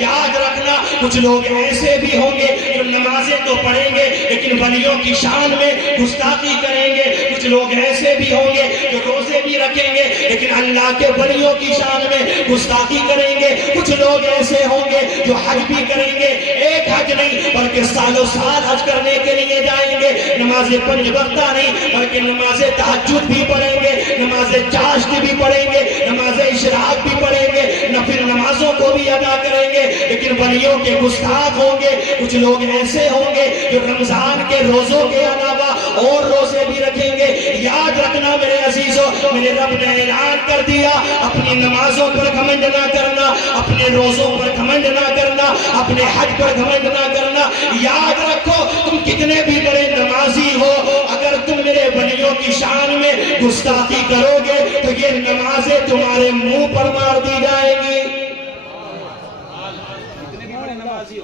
یاد رکھنا کچھ لوگ ایسے بھی ہوں گے جو نمازیں تو پڑھیں گے لیکن ولیوں کی شان میں گستاخی کریں گے. کچھ لوگ ایسے بھی ہوں گے جو روزے بھی رکھیں گے لیکن اللہ کے ولیوں کی شان میں گستاخی کریں گے. کچھ لوگ ایسے ہوں گے جو حج بھی کریں گے, ایک حج نہیں بلکہ سالوں سال حج کرنے کے لیے جائیں گے. نماز 5 وقتہ نہیں بلکہ نماز تہجد بھی پڑھیں گے, نماز چاشت بھی پڑھیں گے, نماز اشراق بھی پڑھیں گے, نفل نمازوں کو بھی ادا کریں گے لیکن ولیوں کے گستاخ ہوں گے. کچھ لوگ ایسے ہوں گے جو رمضان کے روزوں کے علاوہ اور روزے بھی رکھیں گے. یاد رکھنا میرے عزیزوں, میرے رب نے اعلان کر دیا اپنی نمازوں پر گھمنڈ نہ کرنا, اپنے روزوں پر گھمنڈ نہ کرنا, اپنے حج پر گھمنڈ نہ کرنا. یاد رکھو تم کتنے بھی بڑے نمازی ہو, اگر تم میرے ولیوں کی شان میں گستاخی کرو گے تو یہ نمازیں تمہارے منہ پر مار دی جائیں گی.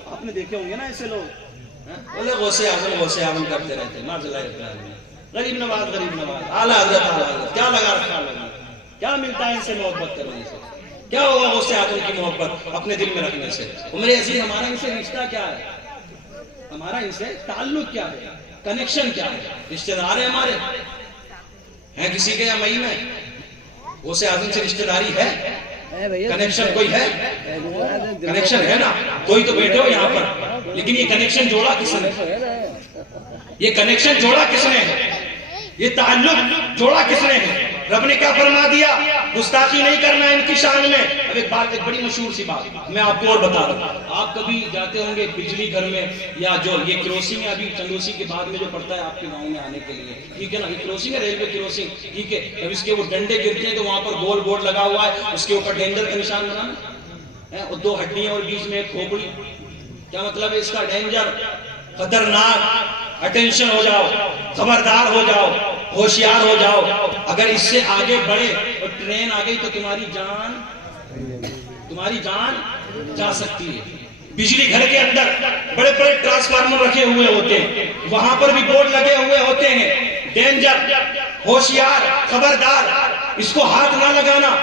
آپ نے دیکھے ہوں گے نا ایسے لوگ بولے غوث اعظم کرتے رہتے غریب نواز, اعلیٰ حضرت, کیا لگا رکھا لگا, کیا ملتا ہے ان سے محبت کرنے سے, کیا ہوگا غوث اعظم کی محبت اپنے دل میں رکھنے سے. میرے عزیز ہمارا ان سے رشتہ کیا ہے, ہمارا ان سے تعلق کیا ہے, کنیکشن کیا ہے؟ رشتہ دار ہیں ہمارے, ہیں کسی کے یا مئی میں غوث اعظم سے رشتہ داری ہے, کنیکشن کوئی ہے, کنیکشن ہے نا, کوئی تو بیٹھے ہو یہاں پر, لیکن یہ کنیکشن جوڑا کس نے, یہ کنیکشن جوڑا کس نے ہے, یہ تعلق جوڑا کس نے ہے؟ رب نے کیا فرما دیا, گستاخی نہیں کرنا ان کی شان میں. اب ایک بات, ایک بڑی مشہور سی بات میں آپ کو اور بتا رہا ہوں. آپ کبھی جاتے ہوں گے بجلی گھر میں, یا جو یہ کروسنگ ہے ابھی چندوسی کے بعد میں جو پڑتا ہے آپ کے گاؤں میں آنے کے لیے, ٹھیک ہے نا, یہ کروسنگ ہے ریلوے کروسنگ, ٹھیک ہے. جب اس کے وہ ڈنڈے گرتے ہیں تو وہاں پر گول بورڈ لگا ہوا ہے, اس کے اوپر ڈینجر کا نشان بنانا ہے, اور 2 ہڈیاں اور بیچ میں ایک کھوپڑی. کیا مطلب ہے اس کا؟ ڈینجر, خطرناک, اٹینشن ہو جاؤ, خبردار ہو جاؤ, ہوشیار ہو جاؤ. اگر اس سے آگے بڑھے اور ٹرین آ گئی تو تمہاری جان جا سکتی ہے. بجلی گھر کے اندر بڑے بڑے ٹرانسفارمر رکھے ہوئے ہوتے ہیں, وہاں پر بھی بورڈ لگے ہوئے ہوتے ہیں, ڈینجر, ہوشیار, خبردار, اس کو ہاتھ نہ لگانا.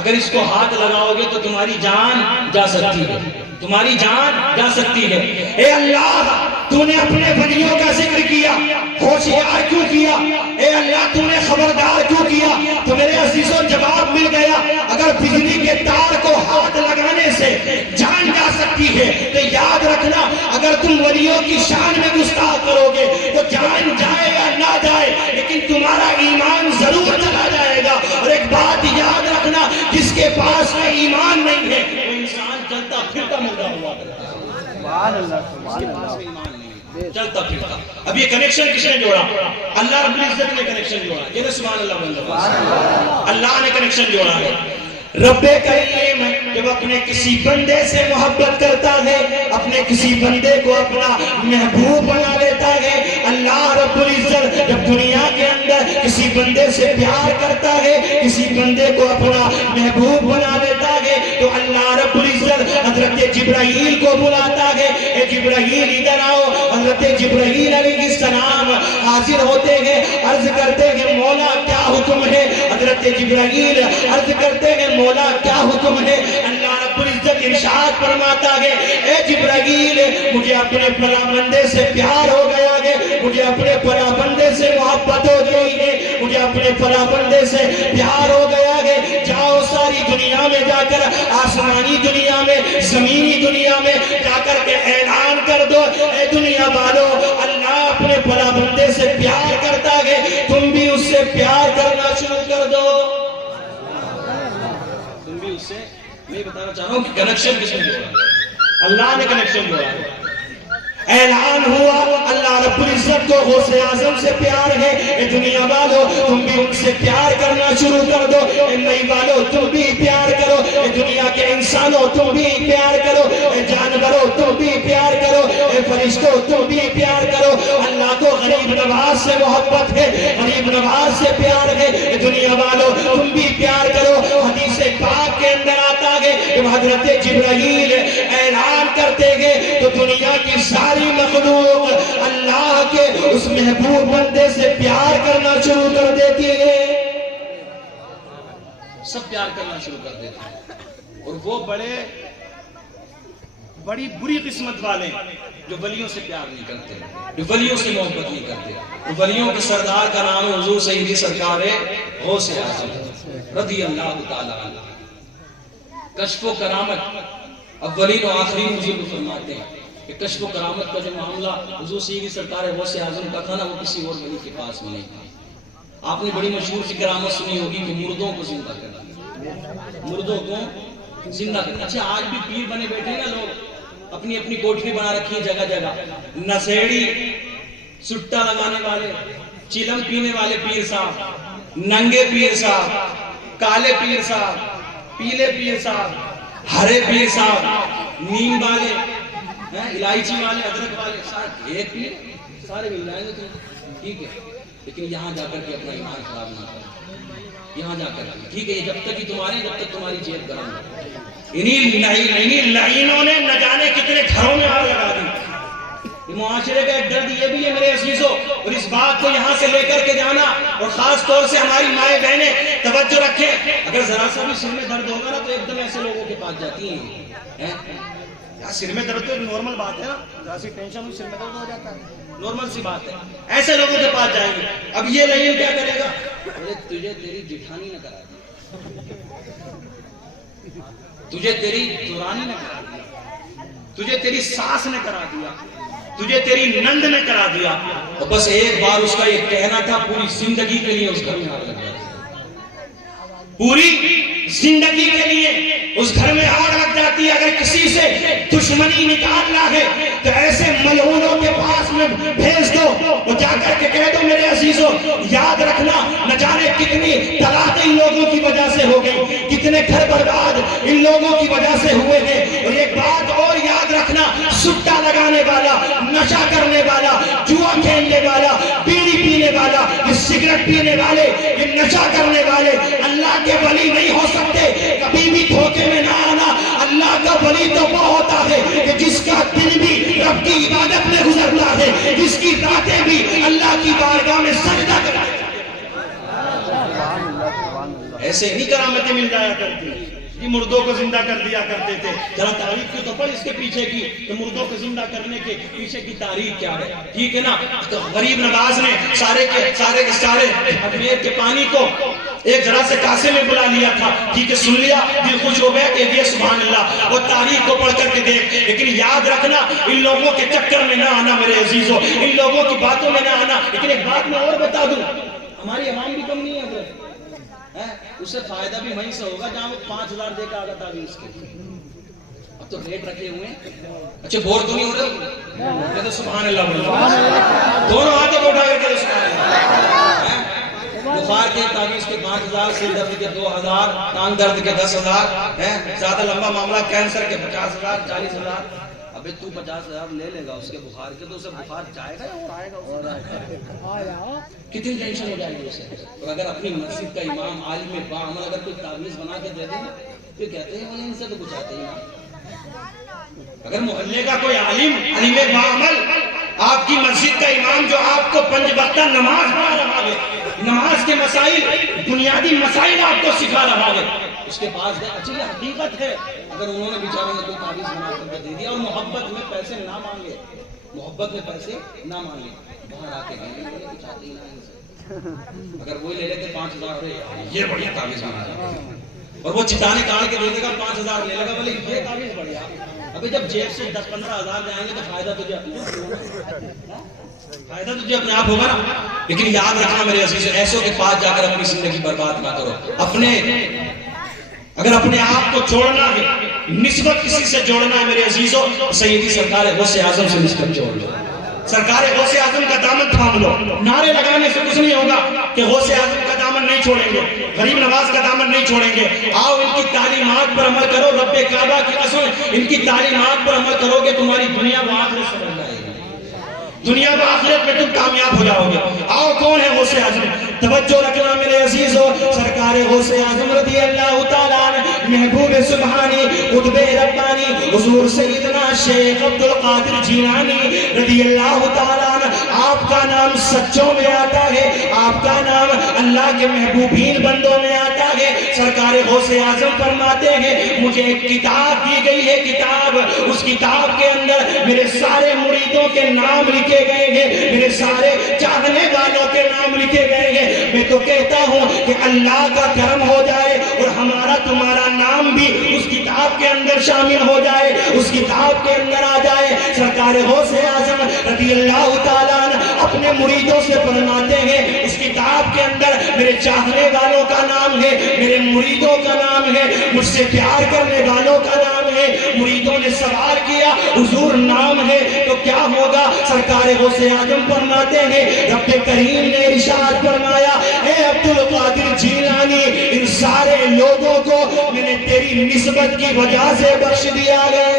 اگر اس کو ہاتھ لگاؤ گے تو تمہاری جان جا سکتی ہے, تمہاری جان جا سکتی ہے. اے اللہ تو نے اپنے ولیوں کا ذکر کیا, ہوشیار کیوں کیا؟ اے اللہ تو نے خبردار کیوں کیا؟ تو میرے عزیزوں جواب مل گیا. اگر بجلی کے تار کو ہاتھ لگانے سے جان جا سکتی ہے تو یاد رکھنا اگر تم ولیوں کی شان میں گستاخ کرو گے تو جان جائے یا نہ جائے لیکن تمہارا ایمان ضرور چلا جائے گا. اور ایک بات یاد رکھنا, جس کے پاس میں ایمان نہیں ہے وہ انسان چلتا پھرتا مردہ ہوا کرتا ہے. سبحان اللہ, سبحان اللہ, ایمان نہیں, چلتا پھرتا. اب یہ کنیکشن کس نے جوڑا؟ اللہ رب العزت نے کنیکشن جوڑا. یہ سبحان اللہ, اللہ نے کنیکشن جوڑا ہے. رب کریم جب اپنے کسی بندے سے محبت کرتا ہے, اپنے کسی بندے کو اپنا محبوب بنا لیتا ہے. اللہ رب العزت جب دنیا کے اندر کسی بندے سے پیار کرتا ہے, کسی بندے کو اپنا محبوب بنا لیتا ہے, تو اللہ رب العزت حضرت جبرائیل کو بلاتا ہے. اے جبرائیل ادھر آؤ. حضرت جبرائیل علیہ السلام حاضر ہوتے ہیں, عرض کرتے ہیں مولا کیا حکم ہے؟ حضرت جبرائیل عرض کرتے ہیں مولا کیا حکم ہے؟ اللہ رب العزت ارشاد فرماتا ہے اے جبرائیل مجھے اپنے فلاں بندے سے پیار ہو گیا ہے, مجھے اپنے فلاں بندے سے محبت ہو گئی ہے, مجھے اپنے فلاں بندے سے پیار ہو گیا ہے. جاؤ ساری دنیا میں جا کر, آسمانی دنیا میں, زمینی دنیا میں جا کر کے اعلان کر دو اے دنیا والو اللہ اپنے فلاں بندے سے پیار کرتا ہے, تم بھی اس سے پیار کرنا شروع کر دو. میں بتانا چاہ رہا ہوں کہ کنیکشن کس نے جوڑا؟ اللہ نے کنیکشن جوڑا ہے. اعلان ہوا اللہ رب العزت کو غوث اعظم سے پیار ہے. اے دنیا والو تم بھی ان سے پیار کرنا شروع کر دو. اے مئی والو تم بھی پیار کرو. اے دنیا کے انسانوں تم بھی پیار کرو. اے جانوروں تم بھی پیار کرو. اے فرشتوں تم بھی پیار کرو. اللہ کو غریب نواز سے محبت ہے, غریب نواز سے پیار ہے. اے دنیا والو تم بھی پیار کرو. حدیث پاک کے اندر آتا ہے جب حضرت جبرائیل اعلان کرتے ہیں تو دنیا کی ساری مخلوق اللہ کے اس محبوب بندے سے پیار کرنا شروع کر دیتی ہے. سب پیار کرنا شروع کر دیتے ہیں. اور وہ بڑے بڑی بری قسمت والے جو ولیوں سے پیار نہیں کرتے، جو ولیوں سے محبت نہیں کرتے. ولیوں کے سردار کا نام ہے حضور سیدی سرکار غوث اعظم رضی اللہ تعالیٰ عنہ. کشف و کرامت اولین و آخرین بزرگ فرماتے ہیں کہ کشف و کرامت کا جو معاملہ حضور سیدی سرکار غوث اعظم کا تھا نا، وہ کسی اور ولی کے پاس میں نہیں تھا. آپ نے بڑی مشہور سی کرامت سنی ہوگی کہ مردوں کو زندہ کر دیا، مردوں کو زندہ کر دیا. اچھا آج بھی پیر بنے بیٹھے نا لوگ، اپنی اپنی کوٹھی بنا رکھی ہے جگہ جگہ، نشیڑی سٹا لگانے والے، چلم پینے والے پیر صاحب، ننگے پیر صاحب، کالے پیر صاحب، پیلے پیر صاحب، ہرے پیر صاحب، نیم والے، الائچی والے، ادرک والے، سارے ایک پیر، سارے مل جائیں گے تم، ٹھیک ہے. لیکن یہاں جا کر کے اپنا ایمان خراب نہ کرو، یہاں جا کر کے ٹھیک ہے. یہ جب تک ہی تمہارے، جب تک تمہاری جیب گرم ہے. انہی لعینوں نے نہ جانے کتنے گھروں میں آگ لگا دی. معاشرے کا ایک درد یہ بھی ہے میرے عزیزوں، اور اس بات کو یہاں سے لے کر کے جانا، اور خاص طور سے ہماری مائیں بہنیں توجہ رکھیں. اگر ذرا سا بھی سر میں درد ہوگا نا تو ایک دم ایسے لوگوں کے پاس جاتی ہیں. سر میں درد تو ایک نارمل بات ہے نا، ذرا سی ٹینشن ہوئی سر میں درد ہو جاتا ہے، نارمل سی بات ہے. ایسے لوگوں کے پاس جائیں گے. اب یہ لعین کیا کرے گا؟ تجھے تیری جٹھانی نہ کرا دی، تجھے تیری دورانی نے کرا دیا، تجھے تیری ساس نے کرا دیا، تجھے تیری نند نے کرا دیا. اور بس ایک بار اس کا یہ کہنا تھا، پوری زندگی کے لیے اس گھر میں آگ لگ جاتی، پوری زندگی کے لیے اس گھر میں آگ لگ جاتی. اگر کسی سے دشمنی نکالنا ہے تو ایسے ملعونوں کے پاس میں بھیج دو، وہ جا کر کے کہہ دو میرے عزیزوں یاد رکھنا نہ جانے کتنی طلاقیں ان لوگوں کی وجہ سے ہو گئی، کتنے گھر برباد ان لوگوں کی وجہ سے ہوئے ہیں. اور ایک بات اور یاد رکھنا، سٹا لگانے والا، نشہ کرنے والا، جوا کھیلنے والا، بیڑی پینے والا، یہ سگریٹ پینے والے، یہ نشہ کرنے والے اللہ کے ولی نہیں ہو سکتے. کبھی بھی دھوکے میں نہ آنا. اللہ کا ولی تو وہ ہوتا ہے کہ جس کا دل بھی رب کی عبادت میں گزرتا ہے، جس کی راتیں بھی اللہ کی بارگاہ میں سجدہ کرتا ہے. ایسے نہیں کرامتیں مل جایا کرتی. یہ مردوں کو زندہ کر دیا کرتے تھے. ذرا تاریخ کی تو پڑھ اس کے پیچھے کی، تو مردوں کو زندہ کرنے کے پیچھے کی تاریخ کیا ہے، ٹھیک ہے نا. تو غریب نواز نے سارے اجمیر کے پانی کو ایک ذرا سے کاسے میں بلا لیا تھا، ٹھیک ہے، سن لیا، دل خوش ہو گیا کہ یہ سبحان اللہ. وہ تاریخ کو پڑھ کر کے دیکھ. لیکن یاد رکھنا ان لوگوں کے چکر میں نہ آنا میرے عزیزوں، ان لوگوں کی باتوں میں نہ آنا. لیکن ایک بات میں اور بتا دوں، ہماری عوام بھی کم نہیں ہے حضرت، اس سے فائدہ بھی وہیں سے ہوگا جہاں وہ 5000 دے کا آگا تعویذ کے. اب تو ریٹ رکھے ہوئے ہیں. اچھا بور تو نہیں ہو رہے؟ کہتے سبحان اللہ بولو، دونوں ہاتھوں کو اٹھا کر کے سبحان اللہ. بخار کے تعویذ کے 5000، سر درد کے 2000، ٹانگ درد کے 10000، زیادہ لمبا معاملہ کینسر کے 50000، 40000. ابے تو 50000 لے لے گا اس کے بخار کے، تو اسے بخار جائے گا یا اور آئے گا؟ کتنی ٹینشن ہو جائے گی اسے. اور اگر اپنی مسجد کا امام عالم باعمل اگر کوئی تعویذ بنا کے دے دے نا، تو کہتے ہیں ان سے تو کچھ آتے ہی نا. اگر محلے کا کوئی عالم باعمل آپ کی مسجد کا امام جو آپ کو 5 وقتہ نماز پڑھا رہا ہے، نماز کے مسائل، بنیادی مسائل آپ کو سکھا رہا ہے، اس کے پاس دے. اچھا یہ حقیقت ہے. اگر انہوں نے بیچاروں نے کوئی تعویذ بنا کر دے دیا اور محبت میں پیسے نہ مانگے، محبت میں پیسے نہ مانگے، باہر آ کے کہیں گے کچھ آتے ہی نہ ان سے. اگر وہ لے لیتے 5000، یہ بڑھیا تعویذ بنا دیا، اور وہ چٹانے کاٹ کے دے دے گا 5000 لے لگا، بولے یہ تعویذ بڑھیا. ابھی جب جیب سے 10-15 ہزار جائیں گے تو فائدہ تجھے اپنے آپ ہوگا نا. لیکن یاد رکھنا میرے عزیز، ایسوں کے پاس جا کر اپنی زندگی برباد نہ کرو. اگر اپنے آپ کو جوڑنا ہے، نسبت کسی سے جوڑنا ہے میرے عزیزوں، سیدی سرکار غوث اعظم سے نسبت جوڑ لو. سرکار غوث اعظم کا دامن تھام لو. نعرے لگانے سے کچھ نہیں ہوگا کہ غوث اعظم کا دامن نہیں چھوڑیں گے، غریب نواز کا دامن نہیں چھوڑیں گے. آؤ ان کی تعلیمات پر عمل کرو. رب کعبہ کی قسم، ان کی تعلیمات پر عمل کرو گے تمہاری دنیا و آخرت سمجھ جائے گی، دنیا و آخرت میں تم کامیاب ہو جاؤ گے. آؤ کون ہے غوث اعظم؟ توجہ رکھنا میرے عزیزوں. سرکار غوث اعظم رضی اللہ تعالیٰ عنہ، محبوب سبحانی، قطب ربانی حضور سیدنا شیخ عبد القادر جیلانی رضی اللہ تعالیٰ عنہ. آپ کا نام سچوں میں آتا ہے، آپ کا نام اللہ کے محبوبین بندوں میں آتا ہے. سرکار غوث اعظم فرماتے ہیں مجھے ایک کتاب دی گئی ہے، کتاب، اس کتاب کے اندر میرے سارے مریدوں کے نام لکھے گئے ہیں، میرے سارے چاہنے والوں کے نام لکھے گئے ہیں۔ میں تو کہتا ہوں کہ اللہ کا کرم ہو جائے اور ہمارا تمہارا نام بھی اس کتاب کے اندر شامل ہو جائے، اس کتاب کے اندر آ جائے۔ سرکار غوث اعظم رضی اللہ تعالیٰ عنہ اپنے مریدوں سے فرماتے ہیں اس کتاب کے اندر میرے چاہنے والوں کا نام ہے، میرے مریدوں کا نام ہے، مجھ سے پیار کرنے والوں کا نام ہے۔ مریدوں نے سوال کیا حضور نام ہے تو کیا ہوگا؟ سرکار غوث اعظم فرماتے ہیں رب کریم نے ارشاد فرمایا اے عبد القادر جیلانی ان سارے لوگوں کو میں نے تیری نسبت کی وجہ سے بخش دیا ہے،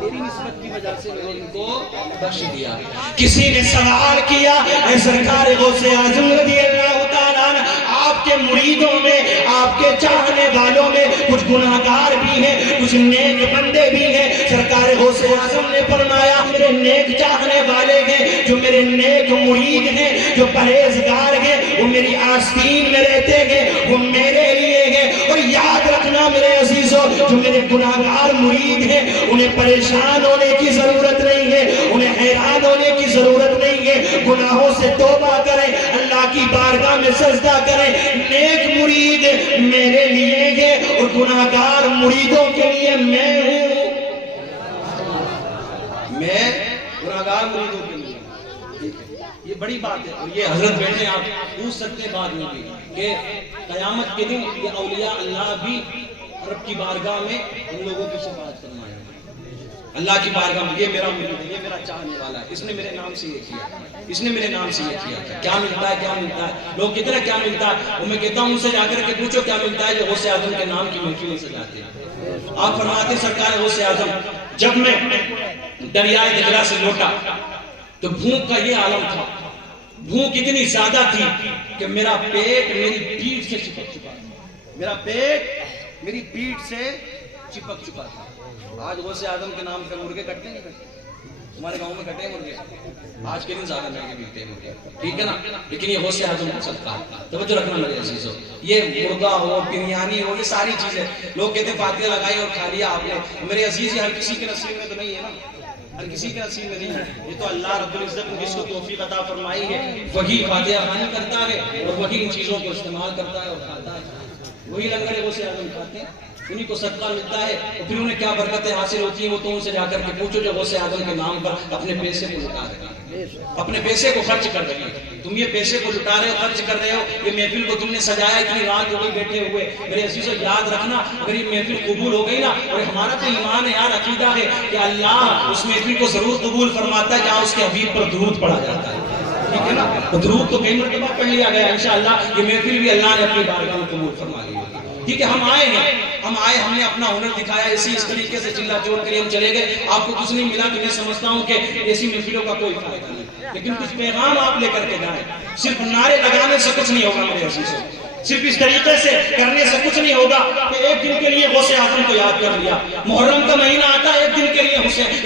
تیری نسبت کی وجہ سے میں نے ان کو بخش دیا۔ کسی نے سوال کیا اے سرکار غوث اعظم رضی اللہ تعالیٰ عنہ آپ کے مریدوں میں، آپ کے چاہنے والوں میں کچھ گناہگار بھی ہیں، کچھ نیک بندے بھی ہیں۔ سرکار غوث اعظم نے فرمایا میرے نیک چاہنے والے ہیں، جو میرے نیک مرید ہیں، جو پرہیزگار ہیں، وہ میری آستین میں رہتے ہیں، وہ میرے لیے ہیں۔ اور یاد رکھنا میرے عزیزوں جو میرے گناہگار مرید ہیں انہیں پریشان ہونے کی ضرورت نہیں ہے، انہیں حیران ہونے کی ضرورت نہیں ہے۔ گناہوں سے توبہ کریں، اللہ کی بارگاہ میں سجدہ کریں۔ نیک مرید میرے لیے ہے اور گناہگار مریدوں کے لیے میں ہوں، میں گناہگار مریدوں کے لیے۔ یہ بڑی بات ہے اور یہ حضرت بیٹھے آپ پوچھ سکتے ہیں بعد میں بھی کہ قیامت کے دن یہ اولیاء اللہ بھی رب کی بارگاہ میں ان لوگوں کی شفاعت فرمائے، اللہ کی بارگاہ میں یہ میرا مرید ہے، یہ میرا چاہنے والا ہے، اس نے میرے نام سے یہ کیا، اس نے میرے نام سے یہ کیا۔ کیا ملتا ہے؟ کیا ملتا ہے؟ لوگ کتنا کیا ملتا ہے وہ میں کہتا ہوں ان سے جا کر کے پوچھو کیا ملتا ہے جو غوث اعظم کے نام کی محفلیں سجاتے ہیں۔ آپ فرماتے ہیں سرکار غوث اعظم جب میں دریائے دجلہ سے لوٹا تو بھوک کا یہ عالم تھا، بھوک اتنی زیادہ تھی کہ میرا پیٹ میری پیٹھ سے چپک چکا تھا، میرا پیٹ میری پیٹھ سے چپک چکا تھا۔ آج غوث اعظم کے نام پہ مرغے کٹتے نہیں کٹتے؟ ہمارے گاؤں میں کٹے مرغے، آج کے دن زیادہ مہنگے ملتے ہیں مرغے، ٹھیک ہے نا؟ لیکن یہ غوث اعظم کا صدقہ ہے، توجہ رکھنا میرے عزیزوں۔ یہ مرغا ہو، بریانی ہو، یہ ساری چیزیں لوگ کہتے ہیں فاتحہ لگائی اور کھا لیا آپ نے۔ میرے عزیز یہ ہر کسی کے نصیب میں تو نہیں ہے نا، ہر کسی کے نصیب میں نہیں ہے، یہ تو اللہ رب العزت نے جس کو توفیق عطا فرمائی ہے وہی فاتحہ خوانی کرتا ہے اور وہی ان چیزوں کو استعمال کرتا ہے اور کھاتا ہے، وہی لنگر غوث اعظم کھاتے ہیں، انہیں کو صدقہ ملتا ہے اور پھر انہیں کیا برکتیں حاصل ہوتی ہیں وہ تو ان سے جا کر کے پوچھو جو غوث اعظم کے نام پر اپنے پیسے کو لٹا رہے ہیں، اپنے پیسے کو خرچ کر رہے ہیں۔ تم یہ پیسے کو لٹا رہے ہو، خرچ کر رہے ہو، یہ محفل کو تم نے سجایا اتنی رات ہو گئی بیٹھے ہوئے۔ میرے عزیزوں یاد رکھنا اگر یہ محفل قبول ہو گئی نا، اور ہمارا تو ایمان ہے یار، عقیدہ ہے کہ اللہ اس محفل کو ضرور قبول فرماتا ہے جہاں اس کے حبیب پر درود پڑھا جاتا ہے، ٹھیک ہے نا؟ درود تو کئی مرتبہ پڑھ لیا گیا، انشاءاللہ یہ محفل بھی اللہ نے اپنی بارگاہ میں قبول فرما لی ہوگی۔ ٹھیک ہے، ہم آئے ہیں، ہم نے اپنا ہنر دکھایا، اس طریقے سے چلا چور کر ہم چلے گئے، آپ کو کچھ نہیں ملا تو میں سمجھتا ہوں کہ ایسی محفلوں کا کوئی فائدہ نہیں، لیکن کچھ پیغام آپ لے کر کے جائیں۔ صرف نعرے لگانے سے کچھ نہیں ہوگا میرے عزیزوں، صرف اس طریقے سے کرنے سے کچھ نہیں ہوگا کہ ایک دن کے لیے غوث اعظم کو یاد کر لیا، محرم کا مہینہ آتا ہے ایک دن کے لیے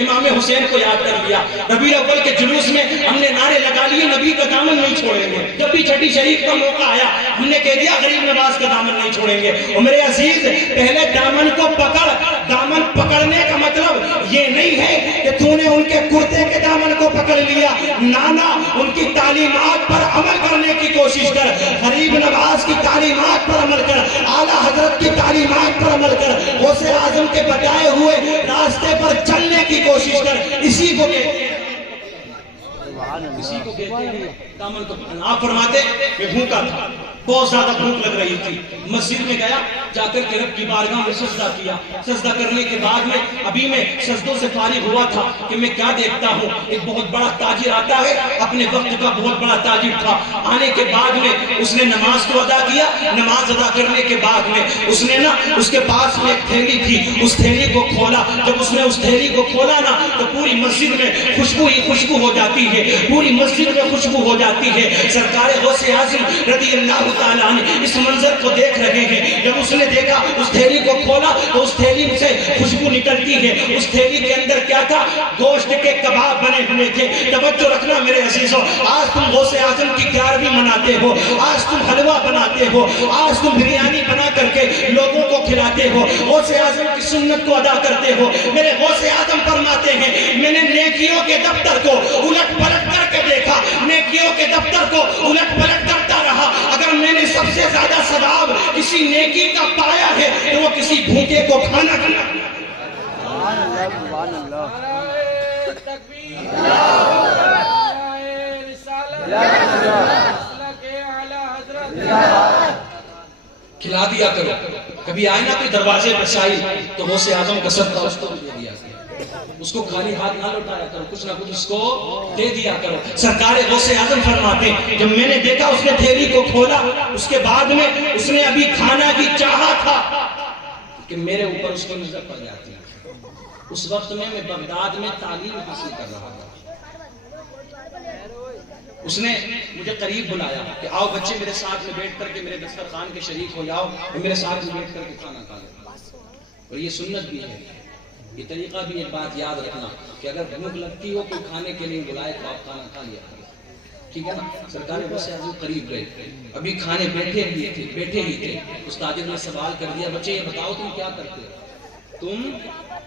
امام حسین کو یاد کر لیا، ربیع الاول کے جلوس میں ہم نے نعرے لگا لیے نبی کا دامن نہیں چھوڑیں گے، جب بھی چھٹی شریف کا موقع آیا ہم نے کہہ دیا غریب نواز کا دامن نہیں چھوڑیں گے۔ اور میرے عزیز پہلے دامن کو پکڑ، دامن پکڑنے کا مطلب یہ نہیں ہے کہ تو نے ان کے کرتے کے دامن کو پکڑ لیا، نانا ان کی تعلیمات پر عمل کرنے کی کوشش کر، غریب نواز کی تعلیمات پر عمل کر، اعلیٰ حضرت کی تعلیمات پر عمل کر، غوث اعظم کے بتائے ہوئے راستے پر چلنے کی کوشش کر، اسی کو کہتے ہیں دامن کو پکڑنا۔ آپ فرماتے میں بھوکا تھا، بہت زیادہ بھوک لگ رہی تھی، مسجد میں گیا، جا کر کے رب کی بارگاہ میں سجدہ کیا، سجدہ کرنے کے بعد میں ابھی میں سجدوں سے فارغ ہوا تھا کہ میں کیا دیکھتا ہوں، ایک بہت بڑا تاجر آتا ہے، اپنے وقت کا بہت بڑا تاجر تھا، آنے کے بعد میں اس نے نماز کو ادا کیا، نماز ادا کرنے کے بعد میں اس نے نا اس کے پاس میں ایک تھیلی تھی، اس تھیلی کو کھولا، جب اس نے اس تھیلی کو کھولا نا تو پوری مسجد میں خوشبو ہی خوشبو ہو جاتی ہے، پوری مسجد کی مجھے خوشبو ہو جاتی ہے. سرکار غوث اعظم رضی اللہ تعالیٰ عنہ اس منظر کو دیکھ رہے ہیں. جب اس نے دیکھا, اس تھیلی کو کھولا تو اس تھیلی سے خوشبو نکلتی ہے. اس تھیلی کے اندر کیا تھا؟ گوشت کے کباب بنے ہوئے تھے. توجہ رکھنا میرے عزیزو, آج تم غوث اعظم کی 11ویں مناتے ہو, آج تم حلوہ بناتے ہو, آج تم بریانی بنا کر کے لوگوں کو کھلاتے ہو, غوث اعظم کی سنت کو ادا کرتے ہو. میرے غوث اعظم فرماتے ہیں میں نے نیکیوں کے دفتر کو الٹ پلٹ کر کے دیکھا, نیکیوں کے دفتر کو الٹ پلٹ کرتا رہا. اگر میں نے سب سے زیادہ ثواب کسی نیکی کا پایا ہے تو وہ کسی بھوکے کو کھانا کھلانا. سبحان اللہ, سبحان اللہ. کھلا دیا کرو. کبھی آئے نا کوئی دروازے پر شاہی تو غوث اعظم کا صدقہ اس کو دے دیا کرو. اس کو خالی ہاتھ نہ لوٹایا کرو, کچھ نہ کچھ اس کو دے دیا کرو. سرکار غوث اعظم فرماتے ہیں جب میں نے دیکھا اس نے تھیلی کو کھولا, اس کے بعد میں اس نے ابھی کھانا بھی چاہا تھا کہ میرے اوپر اس کو نظر پڑ جاتی. اس وقت میں بغداد میں تعلیم حاصل کر رہا تھا. اس نے مجھے قریب بلایا کہ آؤ بچے میرے ساتھ میں بیٹھ کر کے میرے دسترخوان کے شریک ہو جاؤ, میرے ساتھ میں بیٹھ کر کے کھانا کھا لو. اور یہ سنت بھی ہے, یہ طریقہ بھی. ایک بات یاد رکھنا کہ اگر بھوک لگتی ہو کوئی کھانے کے لیے بلائے تو آپ کھانا کھا لیا کرو, ٹھیک ہے نا. سرکار غوث اعظم قریب گئے, ابھی کھانے بیٹھے ہی تھے. استاد نے سوال کر دیا, بچے یہ بتاؤ تم کیا کرتے ہو, تم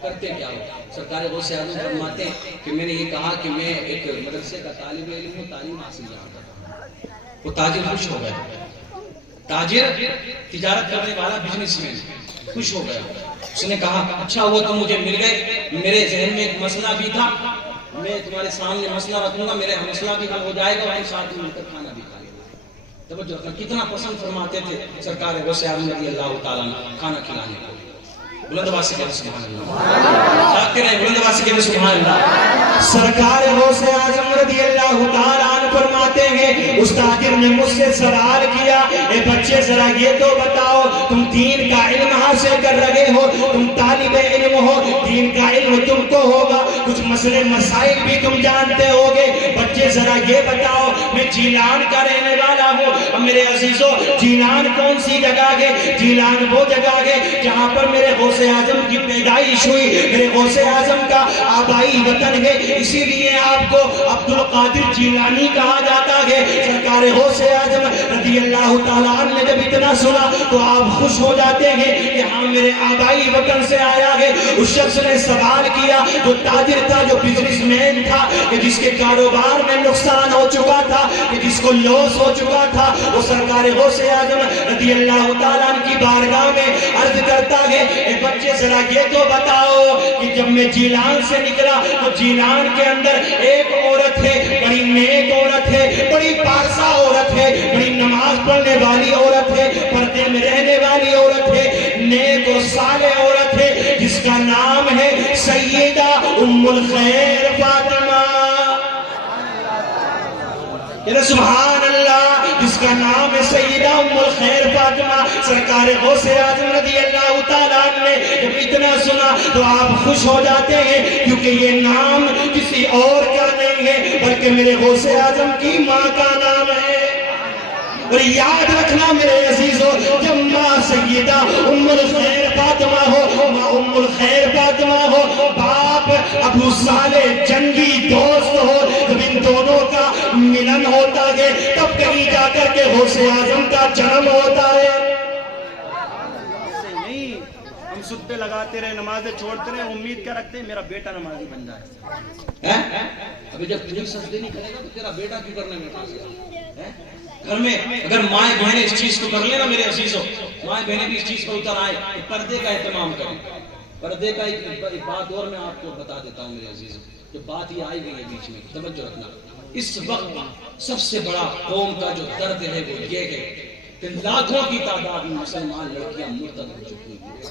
کرتے کیا ہو؟ سرکار غوث اعظم فرماتے ہیں کہ میں نے یہ کہا کہ میں ایک مدرسے کا طالب علم ہوں, تعلیم حاصل کرتا ہوں. وہ تاجر خوش ہو گیا, تاجر تجارت کرنے والا بزنس مین خوش ہو گیا. اس نے کہا اچھا ہوا تم مجھے مل گئے, میرے ذہن میں ایک مسئلہ بھی تھا, میں تمہارے سامنے مسئلہ رکھوں گا, میرے مسئلہ بھی حل ہو جائے گا اور ہم ساتھ مل کر کھانا بھی کھائیں گے. توجہ رکھنا کتنا پسند فرماتے تھے سرکار غوث اعظم رضی اللہ تعالیٰ عنہ کھانا کھلانے کو. بلند آواز سے کہتے سبحان اللہ, ساتھ رہے بلند آواز سے کہتے سبحان اللہ. سرکار غوث اعظم رضی اللہ تعالیٰ عنہ فرماتے ہیں اس تاجر نے مجھ سے سوال کیا, اے بچے ذرا یہ تو بتاؤ تم دین کا علم حاصل کر رہے ہو, تم طالب علم ہو, دین کا علم تم کو ہوگا, کچھ مسئلے مسائل بھی تم جانتے ہوگے. بچے ذرا یہ بتاؤ میں جیلان کا رہنے والا ہوں. اب میرے عزیزو جیلان کون سی جگہ ہے؟ جیلان وہ جگہ ہے جہاں پر میرے غوث اعظم کی پیدائش ہوئی, میرے غوث اعظم کا آبائی وطن ہے, اسی لیے آپ کو عبد القادر جیلانی کہا جاتا ہے. سرکار غوث اعظم رضی اللہ تعالیٰ عنہ نے جب اتنا سنا تو آپ خوش ہو جاتے ہیں کہ ہاں میرے آبائی وطن سے آیا ہے. اس شخص نے سوال کیا جو تاجر تھا, جو بزنس مین تھا, کہ جس کے کاروبار میں نقصان ہو چکا تھا, کہ جس کو لوس ہو چکا تھا, وہ سرکار غوث اعظم رضی اللہ تعالیٰ عنہ کی بارگاہ میں عرض کرتا ہے اے بچے ذرا یہ تو بتاؤ کہ جب میں جیلان سے نکلا تو جیلان کے اندر ایک عورت ہے, بڑی نیک عورت ہے, بڑی پارسا عورت ہے, بڑی نماز پڑھنے والی عورت ہے, پردے میں رہنے والی عورت ہے, نیک و صالح عورت ہے, جس کا نام ہے سیدہ ام الخیر فاطمہ. سبحان اللہ, جس کا نام ہے سیدہ ام الخیر فاطمہ. سرکار غوث اعظم رضی اللہ تعالیٰ عنہ نے جب اتنا سنا تو آپ خوش ہو جاتے ہیں, کیونکہ یہ نام کسی اور کا نہیں ہے بلکہ میرے غوث اعظم کی ماں کا نام ہے. اور یاد رکھنا میرے عزیزو, جب ماں سیدہ ام الخیر فاطمہ ہو, ماں ام الخیر فاطمہ ہو, باپ ابو صالح جنگی دوست ہو, جب ان دونوں کا ملن ہوتا ہے تب کہیں جا کر کے غوث اعظم کا جنم ہوتا ہے. ایسے نہیں ہم ستے لگاتے رہے, نمازیں چھوڑتے رہے, امید کیا رکھتے ہیں میرا بیٹا نمازی بن جائے. ابھی جب تجھے سجدے نہیں کرے گا تو تیرا بیٹا کیوں کرنے میں پھنس گیا؟ گھر میں اگر مائیں بہنیں اس چیز کو کر لینا میرے عزیزو, مائیں بہنیں بھی اس چیز پر اتر آئے, پردے کا اہتمام کریں. پردے کا ایک بات اور میں آپ کو بتا دیتا ہوں میرے عزیزو, جو بات یہ آئی گئی ہے بیچ میں, توجہ رکھنا. اس وقت سب سے بڑا قوم کا جو درد ہے وہ یہ ہے کہ لاکھوں کی تعداد میں مسلمان لڑکیاں مرتد ہو چکی ہیں.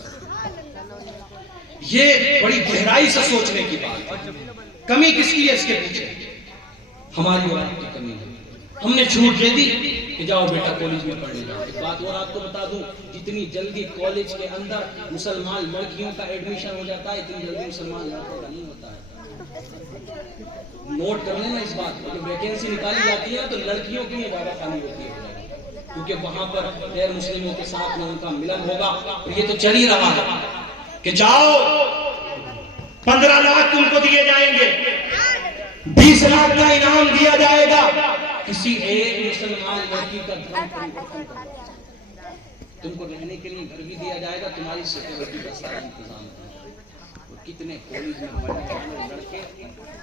یہ بڑی گہرائی سے سوچنے کی بات ہے. کمی کس کی ہے اس کے پیچھے؟ ہماری اور آپ کی کمی ہے. ہم نے چھوٹ دے دی کہ جاؤ بیٹا کالج میں پڑھنے جاؤ. ایک بات اور آپ کو بتا دوں, جتنی جلدی کالج کے اندر مسلمان لڑکیوں کا ایڈمیشن ہو جاتا ہے اتنی جلدی مسلمان لڑکوں کا نہیں ہوتا ہے. نوٹ کر لینا اس بات کو, جب ویکینسی نکالی جاتی ہے تو لڑکیوں کی زیادہ خالی ہوتی ہے, کیونکہ وہاں پر غیر مسلموں کے ساتھ میں ان کا ملن ہوگا. اور یہ تو چل ہی رہا ہے کہ جاؤ 15 لاکھ تم کو دیے جائیں گے, 20 لاکھ کا انعام دیا جائے گا کسی ایک مسلمان لڑکی کا تم کو رہنے کے لیے گھر بھی دیا جائے گا, تمہاری سیکورٹی کا سارا انتظام ہے. اور کتنے کالج میں پڑھنے والے لڑکے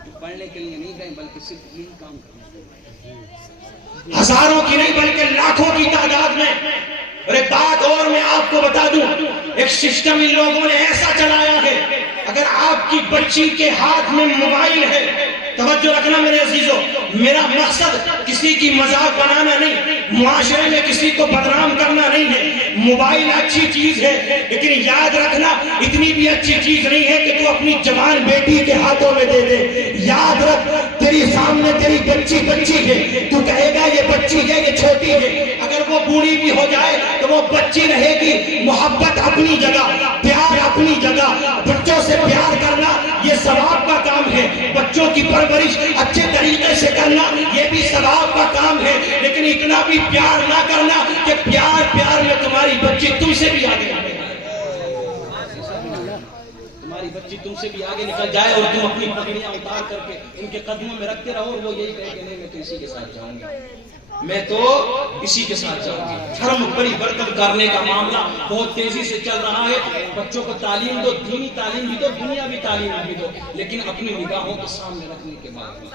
جو پڑھنے کے لیے نہیں گئے بلکہ صرف یہی کام کرنے, ہزاروں کی نہیں بلکہ لاکھوں کی تعداد میں. اور ایک بات اور میں آپ کو بتا دوں, ایک سسٹم ان لوگوں نے ایسا چلایا ہے, اگر آپ کی بچی کے ہاتھ میں موبائل ہے, توجہ رکھنا میرے عزیزوں, میرا مقصد کسی کی مذاق بنانا نہیں, معاشرے میں کسی کو بدنام کرنا نہیں ہے. موبائل اچھی چیز ہے لیکن یاد رکھنا اتنی بھی اچھی چیز نہیں ہے کہ تو اپنی جوان بیٹی کے ہاتھوں میں دے دے. یاد رکھ, تیری سامنے تیری بچی ہے, تو کہے گا یہ بچی ہے یہ چھوٹی ہے, اگر وہ بوڑھی بھی ہو جائے تو وہ بچی رہے گی. محبت اپنی جگہ, پیار اپنی جگہ, بچوں سے پیار کرنا یہ ثواب کا کام ہے, بچوں کی پرورش اچھے طریقے سے کرنا یہ بھی ثواب کا کام ہے, لیکن اتنا بھی پیار نہ کرنا کہ پیار میں تمہاری بچی تم سے بھی آگے تمہاری بچی تم سے بھی آگے نکل جائے اور تم اپنی پگڑیاں اتار کر کے ان کے قدموں میں رکھتے رہو اور وہ یہی کہے کہ نہیں میں تو اسی کے ساتھ جاؤں گی, میں تو اسی کے ساتھ جاؤں گی. دھرم پریورتن کرنے کا معاملہ بہت تیزی سے چل رہا ہے. بچوں کو تعلیم دو, دینی تعلیم بھی دو, دنیاوی تعلیم بھی دو, لیکن اپنی نگاہوں کو سامنے رکھنے کے بعد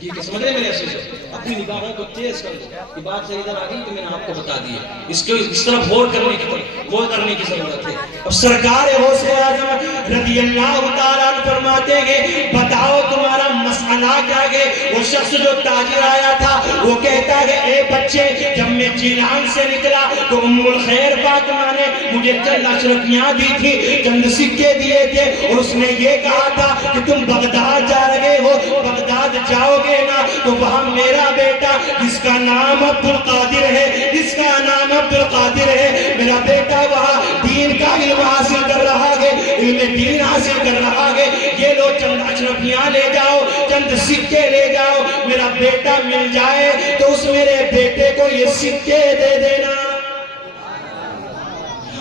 ٹھیک ہے, سمجھ رہے میرے عزیزو, اپنی نگاہوں کو تیز کر دو. یہ بات صحیح ادھر آ گئی تو میں نے آپ کو بتا دی ہے, اس طرف غور کرنے کی ضرورت ہے. اب سرکار غوث اعظم رضی اللہ تعالیٰ عنہ فرماتے ہیں بتاؤ تمہارا مسئلہ کیا ہے. وہ شخص جو تاجر آیا تھا وہ کہتا ہے اے بچے, جب میں جیلان سے نکلا تو ام الخیر فاطمہ نے مجھے چند اشرفیاں دی تھی, چند سکے دیے تھے, اور اس نے یہ کہا تھا کہ تم بغداد جا رہے ہو, بغداد جاؤ گے نا تو وہاں میرا بیٹا جس کا نام عبدالقادر ہے, میرا بیٹا وہاں دین کا علم حاصل کر رہا ہے, علم دین حاصل کر رہا ہے. یہ لو چند اشرفیاں لے جاؤ, چند سکے لے جاؤ, میرا بیٹا مل جائے تو اس میرے بیٹے کو یہ سکے دے دینا.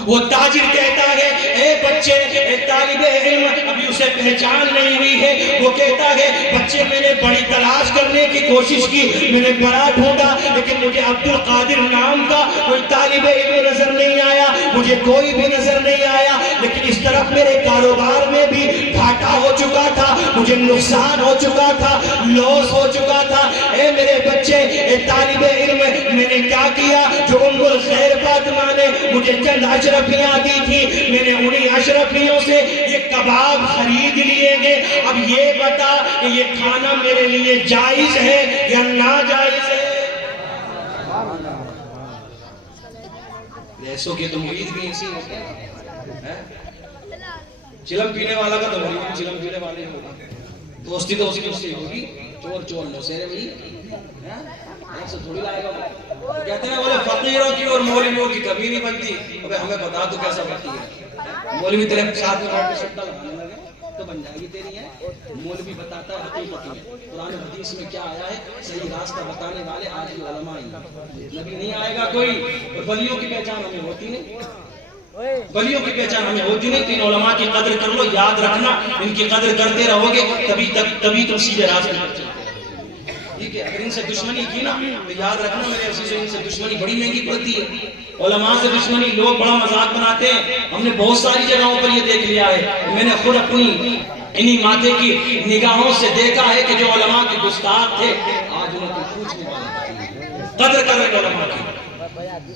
وہ تاجر کہتا ہے اے بچے, اے طالب علم, ابھی اسے پہچان نہیں ہوئی ہے. وہ کہتا ہے بچے میں نے بڑی تلاش کرنے کی کوشش کی, میں نے بڑا ڈھونڈا لیکن مجھے عبدالقادر نام کا کوئی طالب علم نظر نہیں آیا, مجھے کوئی بھی نظر نہیں آیا. لیکن اس طرف میرے کاروبار میں بھی گھاٹا ہو چکا تھا, مجھے نقصان ہو چکا تھا, لاس ہو چکا تھا. اے میرے بچے, اے طالب علم, میں نے کیا کیا, جو ام الخیر فاطمہ نے مجھے چند اشرفیاں دی تھی, میں نے انہی اشرفیوں سے یہ کباب خرید لیے گے. اب یہ بتا کہ یہ کھانا میرے لیے جائز ہے یا ناجائز ہے. ایسو کی تو مرید بھی ایسی ہوتے ہیں, چلم پینے والا کا تو مرید بھی چلم پینے والے ہوگا, دوستی تو اسی سے ہوگی, چور موسیرے بھی ایسے تھوڑی لائے گا. کہتے ہیں بولے فقیروں کی اور مولویوں کی کبھی نہیں بنتی. ابے ہمیں بتا تو کیسا بنتی ہے, مولوی تیرے ساتھ میں بیٹھ کے سٹا لگانے لگے تو بن جائے گی تیری ہے. مولوی بتاتا ہے حقیقت میں, قرآن حدیث میں کیا آیا ہے, صحیح راستہ بتانے والے آج بھی علماء ہیں. نبی نہیں آئے گا کوئی, اور ولیوں کی پہچان ہمیں ہوتی نہیں, ولیوں کی پہچان ہمیں ہوتی نہیں. تین علماء کی قدر کر لو, یاد رکھنا ان کی قدر کرتے رہو گے تبھی تم سیدھے راستے پر چلتے. ٹھیک ہے, اگر ان سے دشمنی کی نا تو یاد رکھنا میرے عزیزو, ان سے دشمنی بڑی مہنگی پڑتی ہے. علماء سے دشمنی لوگ بڑا مذاق بناتے ہیں, ہم نے بہت ساری جگہوں پر یہ دیکھ لیا ہے. میں نے خود اپنی انہی ماتھے کی نگاہوں سے دیکھا ہے کہ جو علماء کے گستاخ تھے آج انہیں کوئی پوچھنے والا نہیں. قدر کر رہے علماء کی.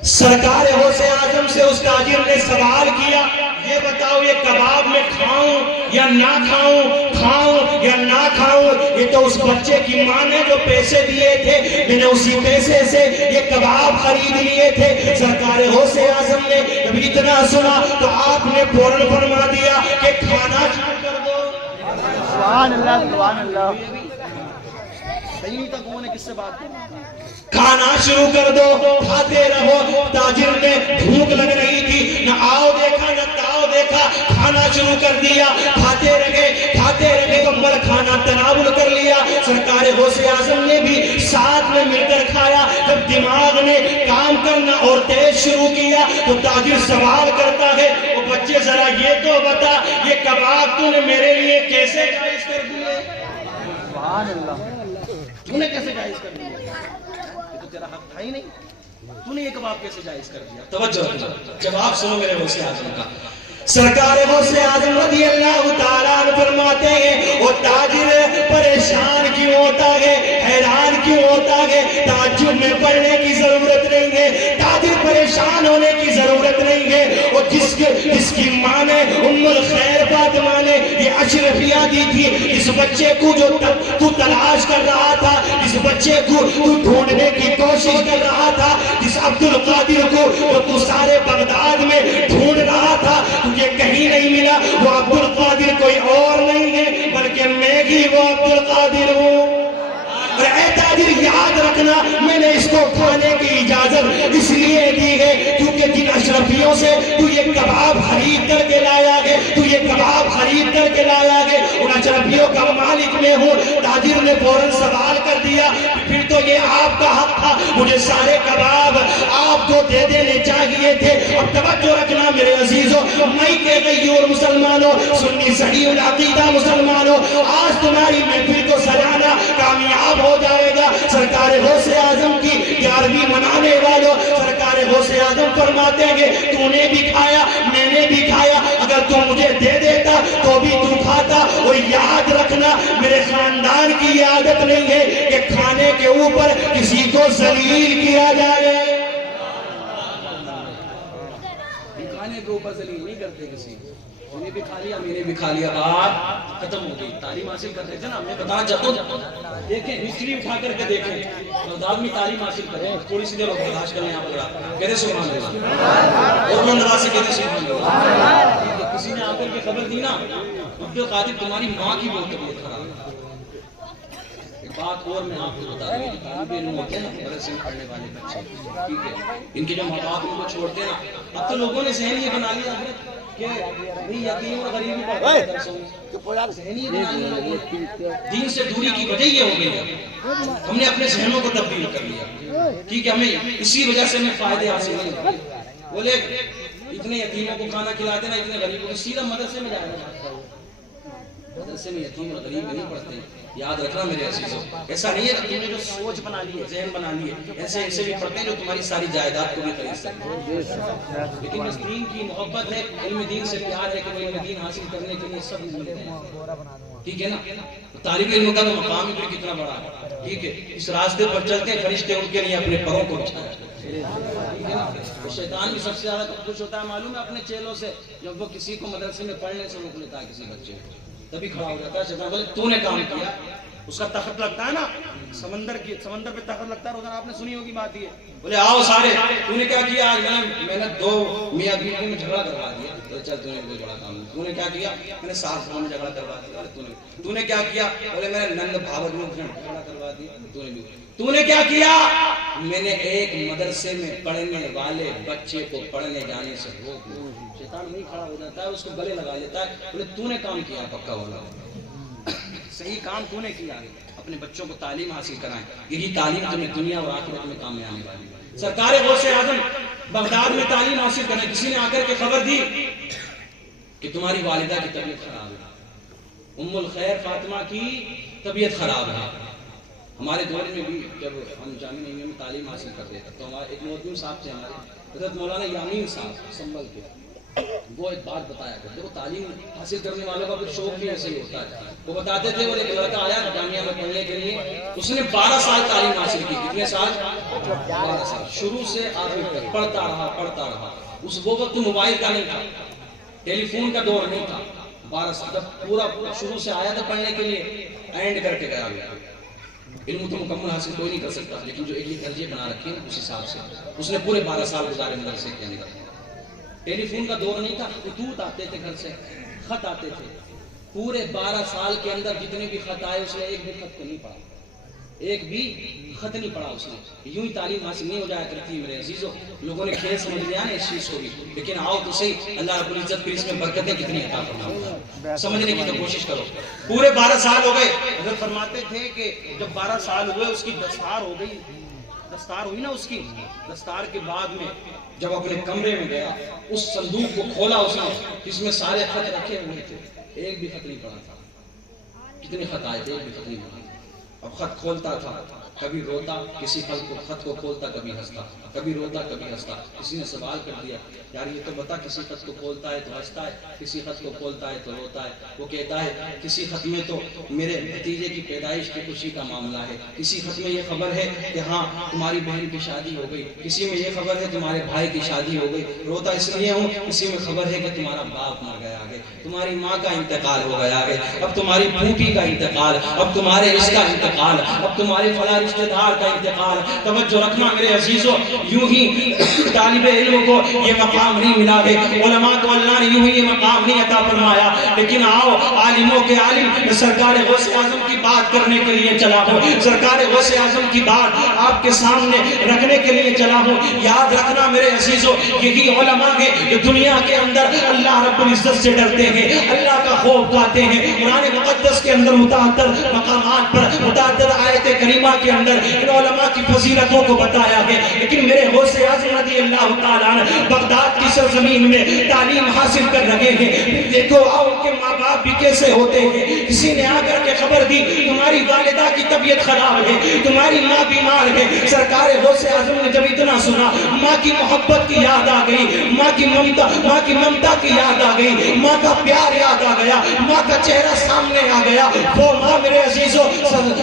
سرکار غوث اعظم سے اس تاجر نے سوال کیا, یہ بتاؤ یہ کباب میں کھاؤں یا نہ کھاؤں یا نہ کھاؤں. یہ تو اس بچے کی ماں نے جو پیسے دیے تھے, میں نے اسی پیسے سے یہ کباب خرید لیے تھے. سرکار غوث اعظم نے جب اتنا سنا تو آپ نے فوراً فرما دیا کہ کھانا چھوڑ کر دو. سبحان اللہ, سبحان اللہ. صحیح نہیں تھا کون ہے کس سے بات کرنا. کھانا شروع کر دو, کھاتے رہو. تاجر نے بھوک لگ رہی تھی, نہ آؤ دیکھا نہ تاؤ دیکھا, کھانا شروع کر دیا. کھاتے رہے کمبل کھانا تناول کر لیا. سرکار غوث اعظم نے بھی ساتھ میں مل کر کھایا. جب دماغ نے کام کرنا اور تیز شروع کیا تو تاجر سوال کرتا ہے, وہ بچے ذرا یہ تو بتا, یہ کباب تو نے میرے لیے کیسے جائز کر دیے؟ سبحان اللہ, تو نے کیسے جائز کر دیا؟ یہ تو تیرا حق تھا ہی نہیں, تو نے یہ کباب کیسے جائز کر دیا؟ توجہ رکھنا, جواب سنو میرے غوث اعظم کا. سرکار غوث اعظم رضی اللہ تعالیٰ عنہ فرماتے ہیں, وہ تاجر پریشان کیوں ہوتا ہے, حیران کیوں ہوتا ہے؟ تعجب میں پڑھنے کی ضرورت نہیں ہے, تاجر پریشان ہونے کی ضرورت نہیں ہے. وہ جس کی ماں نے ام الخیر فاطمہ نے یہ اشرفیہ دی تھی, اس بچے کو جو تو تلاش کر رہا تھا, اس بچے کو تو ڈھونڈنے کی کوشش کر رہا تھا, جس عبد القادر کو تو سارے بغداد میں ڈھونڈ رہا تھا, تجھے کہیں نہیں ملا. وہ عبد القادر کوئی اور نہیں ہے بلکہ میں ہی وہ عبد القادر ہوں. اور اے تاجر یاد رکھنا, میں نے اس کو کھانے کی اجازت اس لیے دی ہے کیونکہ جن اشرفیوں سے تو یہ کباب خرید کر کے لایا ہے, تو یہ کباب خرید کر کے لایا ہے, ان اشرفیوں کا مالک میں ہوں. تاجر نے فوراً سوال کر دیا, پھر تو یہ آپ کا حق تھا, مجھے سارے کباب آپ کو دے دینے چاہیے تھے. اور توجہ رکھنا میرے عزیزوں, میں کہ غیور مسلمانوں, سنی صحیح العقیدہ مسلمانوں, آج تمہاری محفل کو سجانا کامیاب ہو جائے گا. سرکار غوث اعظم کی 11ویں منانے والوں, سرکار غوث اعظم فرماتے ہیں تو نے بھی کھایا, میں نے بھی کھایا, اگر تو مجھے دے دیتا تو بھی تو کھاتا. اور یاد رکھنا, میرے خاندان کی یہ عادت نہیں ہے کہ کھانے کے اوپر کسی کو ذلیل کیا جائے. کھانے کے اوپر ذلیل نہیں کرتے کسی کو. تو نے بھی کھا لیا, میں نے بھی کھا لیا, بات ختم ہو گئی. تعلیم حاصل کرتے تھے نا, میں بتانا چاہتا ہوں, دیکھیں ہسٹری اٹھا کر کے دیکھیں, بغداد میں تعلیم حاصل کریں, تھوڑی سی دیر برداشت کریں. یہاں پر کہتے سبحان اللہ, اور انداز سے کہتے سبحان اللہ. کسی نے آ کر کے خبر دی نا, عبد القادر تمہاری ماں کی بہت طبیعت خراب ہے. ایک بات اور میں آپ کو بتا دوں, طالب علم ہوتے ہیں نا مدرسے میں پڑھنے والے بچے, ٹھیک ہے, ان کے جو ماں باپ ان کو چھوڑتے ہیں نا, اب تو لوگوں نے ذہن یہ بنا لیا کہ یتیم اور غریب ہی پڑھتے ہیں مدرسوں میں. ذہن یہ بنا لیا لوگوں نے, دین سے دوری کی وجہ یہ ہو گئی ہے, ہم نے اپنے ذہنوں کو تبدیل کر لیا. ٹھیک ہے, ہمیں اسی وجہ سے ہمیں فائدے حاصل نہیں ہوتے. بولے اتنے یتیموں کو کھانا کھلاتے نا, اتنے غریبوں کو, سیدھا مدرسے میں جائے گا. مدرسے میں یتیم اور غریب نہیں پڑھتے. یاد رکھنا میرے عزیزوں, ایسا نہیں ہے کہ تم نے جو سوچ بنا لی ہے, ذہن بنا لی ہے, ایسے بھی پڑھتے ہیں جو تمہاری ساری جائیداد کو بھی خرید سکتے ہیں. لیکن اس دین کی محبت ہے, علم دین سے پیار ہے کہ وہ علم دین حاصل کرنے کے لیے سب ملتے ہیں. ٹھیک ہے نا, طالب علم کا تو مقام ہی پھر کتنا بڑا ہے. ٹھیک ہے, اس راستے پر چلتے ہیں, فرشتے ان کے لیے اپنے پروں کو بچھایا. شیطان بھی سب سے زیادہ خوش ہوتا ہے معلوم ہے اپنے چیلوں سے, جب وہ کسی کو مدرسے میں پڑھنے سے روک لیتا ہے, کسی بچے کو, تبھی کھڑا ہو جاتا ہے شیطان, بولے تو نے کام کیا. اس کا تخت لگتا ہے نا, سمندر پہ تخت لگتا ہے, روزانہ آپ نے سنی ہوگی بات یہ. بولے آؤ سارے, تو نے کیا کیا آج؟ میں نے 2 میاں بیوی میں جھگڑا کروا دیا. چل تو نے کوئی بڑا کام, تو نے کیا کیا؟ میں نے ساس بہو میں جھگڑا کروا دیا. تو نے کیا کیا؟ بولے میں نے نند بھاوت میں جھگڑا کروا دیا. تو نے کیا کیا؟ میں نے ایک مدرسے میں پڑھنے والے بچے کو پڑھنے جانے سے روک دیا. شیطان نہیں کھڑا ہو جاتا ہے, اس کو گلے لگا لیتا ہے. بولے تو نے کام کیا پکا والا, صحیح کام تو نے کیا. اپنے بچوں کو تعلیم حاصل کرائیں, یہی تعلیم تمہیں دنیا اور آخرت میں کام میں آنے والی ہے. سرکار غوث اعظم بغداد میں تعلیم حاصل کریں, کسی نے آ کر کے خبر دی کہ تمہاری والدہ کی طبیعت خراب ہے, ام الخیر فاطمہ کی طبیعت خراب ہے. ہمارے دور میں بھی جب ہم جامعہ میں تعلیم حاصل کرتے تھے تو ہمارے ایک مودودی صاحب تھے, ہمارے حضرت مولانا یامین صاحب سنبھل کے, وہ ایک بات بتایا کرتے. وہ تعلیم حاصل کرنے والوں کا کچھ شوق بھی ایسے ہی ہوتا ہے. وہ بتاتے تھے, وہ ایک لڑکا آیا جامعہ میں پڑھنے کے لیے, اس نے 12 سال تعلیم حاصل کی. کتنے سال؟ 12 سال, شروع سے آخر تک پڑھتا رہا. اس وہ وقت موبائل کا نہیں تھا, ٹیلی فون کا دور نہیں تھا. 12 سال جب پورا شروع سے آیا تھا پڑھنے کے لیے, اینڈ کر کے گیا. علم تو مکمل حاصل کوئی نہیں کر سکتا, لیکن جو ایک درجے بنا رکھے ہیں اس حساب سے اس نے پورے 12 سال گزارے مدرسے کے اندر. ٹیلی فون کا دور نہیں تھا, خطوط آتے تھے گھر سے, خط آتے تھے. پورے 12 سال کے اندر جتنے بھی خط آئے اس نے ایک بھی خط کو نہیں پڑھا. ایک بھی خط نہیں پڑھا اس نے. یوں ہی تعلیم حاصل نہیں ہو جایا کرتی میرے عزیزوں. لوگوں نے کھیل سمجھ لیا نا اس چیز کو بھی, لیکن آؤ تو صحیح, اللہ رب العزت پھر اس میں برکتیں کتنی عطا فرمائے, سمجھنے کی تو کوشش کرو. پورے 12 سال ہو گئے. حضرت فرماتے تھے کہ جب 12 سال ہوئے اس کی دستار ہو گئی, دستار ہوئی نا اس کی, دستار کے بعد میں جب اپنے کمرے میں گیا, اس صندوق کو کھولا اس نے, جس میں سارے خط رکھے ہوئے تھے, ایک بھی خط نہیں پڑھا تھا. کتنے خط آئے تھے, ایک بھی خط نہیں پڑھا. اب خط کھولتا تھا, کبھی روتا, کسی خط کو کھولتا کبھی ہنستا, کبھی روتا کبھی ہنستا. کسی نے سوال کر دیا, یار یہ تو بتا, کسی خط کو کھولتا ہے تو ہنستا ہے, کسی خط کو کھولتا ہے تو روتا ہے. وہ کہتا ہے کسی خط میں تو میرے بھتیجے کی پیدائش کی خوشی کا معاملہ ہے, کسی خط میں یہ خبر ہے کہ ہاں تمہاری بہن کی شادی ہو گئی, کسی میں یہ خبر ہے تمہارے بھائی کی شادی ہو گئی. روتا اس لیے ہوں, کسی میں خبر ہے کہ تمہارا باپ مر گیا ہے, تمہاری ماں کا انتقال ہو گیا ہے, اب تمہاری پھوپھی کا انتقال, اب تمہارے اس کا انتقال, اب تمہارے فلاں رشتہ دار کا انتقال. توجہ رکھنا میرے عزیزوں, یوں ہی طالب علم کو یہ مقام نہیں ملا ہے, علماء کو اللہ نے یوں ہی یہ مقام نہیں عطا فرمایا. لیکن آؤ عالموں کے عالم سرکار غوث اعظم کی بات کرنے کے لیے چلا ہوں, سرکار غوث اعظم کی بات آپ کے سامنے رکھنے کے لیے چلا ہوں. یاد رکھنا میرے عزیزوں, یہی علماء ہیں جو دنیا کے اندر اللہ رب العزت سے ڈرتے ہیں, اللہ کا خوف کھاتے ہیں. قرآن مقدس کے اندر متعدد مقامات پر, متعدد آیت کریمہ کے اندر ان علماء کی فضیلتوں کو بتایا ہے. لیکن میرے غوث اعظم رضی اللہ تعالیٰ عنہ بغداد کی سرزمین میں تعلیم حاصل کر رہے ہیں. دیکھو ان کے ماں باپ بھی کیسے ہوتے ہیں. کسی نے آ کر کے خبر دی تمہاری والدہ کی طبیعت خراب ہے, تمہاری ماں بیمار ہے. سرکار غوث اعظم نے جب اتنا سنا, ماں کی محبت کی یاد آ گئی, ماں کی ممتا کی یاد آ گئی, ماں کا پیار یاد آ گیا, ماں کا چہرہ سامنے آ گیا. وہ ماں میرے عزیزوں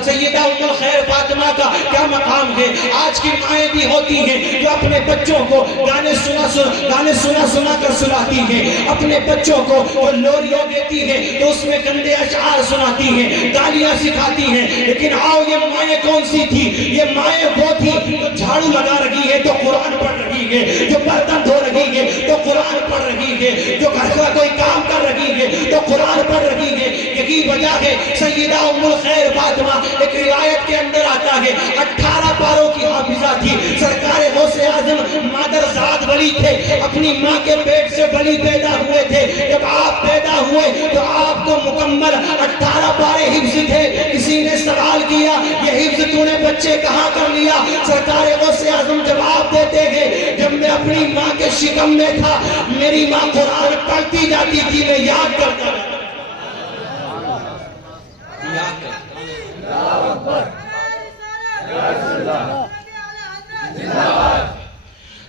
سیدہ ام الخیر فاطمہ کا کیا مقام ہے. آج کی مائیں بھی ہوتی ہیں جو اپنے بچوں کو گانے سنا کر سناتی ہیں, اپنے بچوں کو وہ لوریاں دیتی ہیں تو اس میں گندے اشعار سناتی ہیں, گالیاں سکھاتی ہیں. لیکن آؤ یہ مائیں کون سی تھی؟ یہ مائیں وہ تھی جو جھاڑو لگا رہی ہے تو قرآن پڑھ رہی ہے, جو برتن دھو رہی ہے تو قرآن پڑھ رہی ہے, جو گھر کا کوئی کام کر رہی ہے تو قرآن پڑھ رہی ہے. یہی وجہ ہے سیدہ ام الخیر فاطمہ, ایک روایت کے اندر آتا ہے 18 پاروں کی حافظہ تھی. سرکار غوث اعظم مادرزاد ولی تھے, اپنی ماں کے پیٹ سے ولی پیدا ہوئے تھے. جب آپ پیدا ہوئے تو آپ کو مکمل 18 پارے حفظ تھے. کسی نے سوال کیا یہ حفظ تو نے بچے کہاں کر لیا؟ سرکار غوث اعظم جواب دیتے ہیں جب میں اپنی ماں کے شکم میں تھا میری ماں قرآن پڑھتی جاتی تھی, میں یاد کرتا رہا.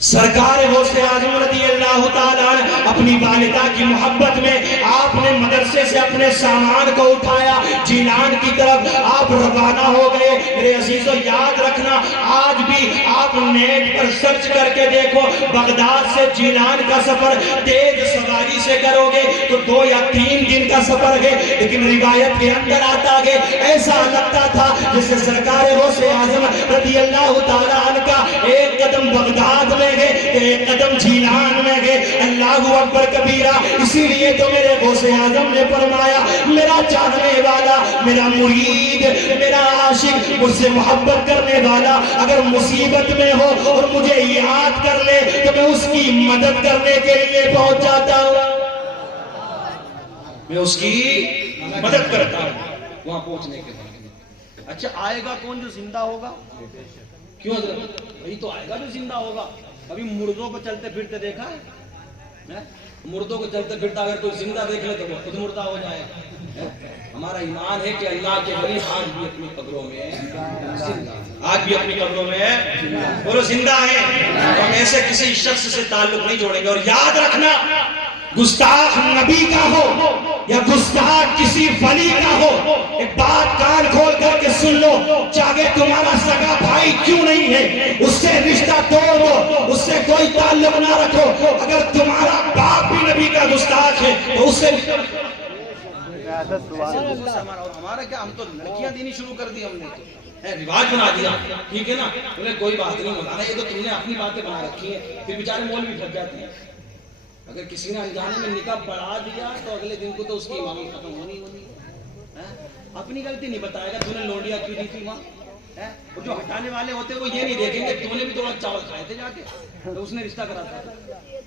سرکار غوث اعظم رضی اللہ تعالیٰ اپنی والدہ کی محبت میں آپ نے مدرسے سے اپنے سامان کو اٹھایا, جیلان کی طرف آپ روانہ ہو گئے. میرے عزیزو یاد رکھنا, آج بھی آپ نیٹ پر سرچ کر کے دیکھو, بغداد سے جیلان کا سفر تیز سواری سے کرو گے تو 2 یا 3 دن کا سفر ہے. لیکن روایت کے اندر آتا ہے ایسا لگتا تھا جیسے سرکار غوث اعظم رضی اللہ تعالیٰ عنہ کا ایک قدم بغداد میں ہے, ایک قدم جیلان میں ہے. اللہ اکبر کبیرہ. اسی لیے تو میرے غوث اعظم نے فرمایا میرا چاہنے والا, میرا مرید, میرا عاشق, مجھ سے محبت کرنے والا اگر مصیبت میں ہو اور مجھے یاد کر لے تو میں اس کی مدد کرنے کے لیے پہنچ جاتا ہوں, میں اس کی مدد کرتا ہوں وہاں پہنچنے کے بعد. اچھا آئے گا کون جو زندہ ہوگا؟ کیوں حضرت؟ وہی تو آئے گا جو زندہ ہوگا. ابھی مردوں کو چلتے پھرتے دیکھا ہے؟ مردوں کو چلتے پھرتا اگر کوئی زندہ دیکھ لے تو وہ خود مردہ ہو جائے. ہمارا ایمان ہے کہ اللہ کے ولی آج بھی اپنی قبروں میں آج بھی اپنی قبروں میں وہ زندہ ہے. ہم ایسے کسی شخص سے تعلق نہیں جوڑیں گے. اور یاد رکھنا, گستاخ نبی کا ہو یا گستاخ کسی ولی کا ہو, ایک بات کان کھول کر کے سن لو, چاہے تمہارا سگا بھائی کیوں نہیں ہے اس سے رشتہ توڑ دو, اس سے کوئی تعلق نہ رکھو. اگر تمہارا باپ بھی نبی کا گستاخ ہے تو اس سے ہمارا کیا, ہم تو لڑکیاں دینی شروع کر دی, ہم نے رواج بنا دیا. ٹھیک ہے نا, انہیں کوئی بات نہیں بتانا, یہ تو تم نے اپنی باتیں بنا رکھی ہیں. پھر بیچارے مولوی بھی پھٹ جاتے ہیں. اگر کسی نے انجانے میں نکاح پڑھا دیا تو اگلے دن کو تو اس کی امامت ختم ہونی. اپنی غلطی نہیں بتائے گا, تو نے لونڈیاں کیوں دی تھی وہاں, وہ جو ہٹانے والے ہوتے ہیں وہ یہ نہیں دیکھیں گے تو نے بھی تھوڑا چاول کھائے تھے جا کے تو اس نے رشتہ کرا تھا،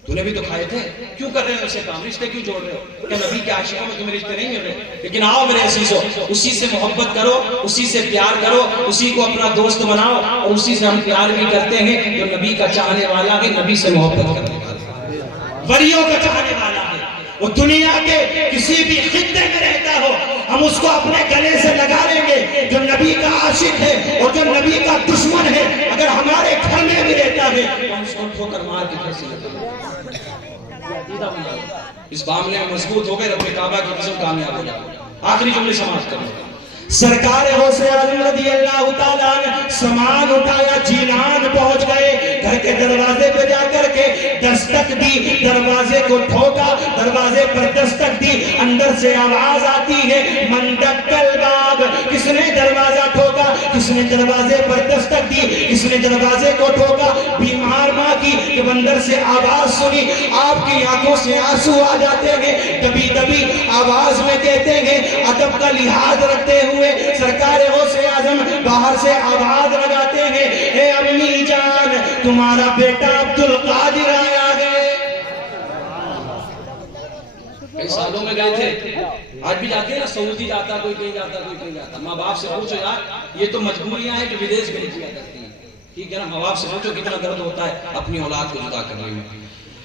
تو نے بھی تو کھائے تھے، کیوں کر رہے ہو اسے کام، رشتے کیوں جوڑ رہے ہو؟ کہ نبی کے عاشقوں میں تمہیں رشتے نہیں مل رہے؟ لیکن آؤ میرے عزیزو، اسی سے محبت کرو، اسی سے پیار کرو، اسی کو اپنا دوست بناؤ، اور اسی سے ہم پیار بھی کرتے ہیں جو نبی کا چاہنے والا ہے، نبی سے محبت کرنے والا ہے، ولیوں کا چاہنے والا ہے، وہ دنیا کے کسی بھی خطے میں رہتا ہو ہم اس کو اپنے گلے سے لگا لیں گے، جو نبی کا عاشق ہے اور جو نبی کا دشمن ہے اگر ہمارے گھر میں بھی رہتا ہے ہم اس کو ٹھوکر مار کے گھر سے لگا لیں گے۔ اس معاملے میں مضبوط ہو گئے، رب کعبہ کی قسم کامیاب ہو جائے۔ آخری جملے سماعت کرو۔ سرکار غوث اعظم رضی اللہ تعالیٰ عنہ سامان اٹھایا، جیلان پہنچ گئے، گھر کے دروازے پہ جا کر کے دستک دی، دروازے کو ٹھوکا، دروازے پر دستک دی، اندر سے آواز آتی ہے من دق الباب، کس نے دروازہ ٹھوکا، کس نے دروازے پر دستک دی، کس نے دروازے کو ٹھوکا؟ بیمار ماں کی جب اندر سے آواز سنی آپ کی آنکھوں سے آنسو آ جاتے ہیں، دبی دبی آواز میں کہتے ہیں، ادب کا لحاظ رکھتے ہوئے سرکار غوث اعظم باہر سے آواز لگاتے ہیں، اے امی جان تمہارا بیٹا عبدالقادر آیا ہے۔ کئی سالوں میں گئے تھے، آج بھی جاتے ہیں نا، سعودی جاتا کوئی کہیں جاتا کوئی کہیں جاتا، ماں باپ سے پوچھو یار یہ تو مجبوریاں ہیں جو ودیش میں نہیں کیا کرتی ہیں، ٹھیک ہے نا، ماں باپ سے پوچھو کتنا درد ہوتا ہے اپنی اولاد کو جدا کرنے میں۔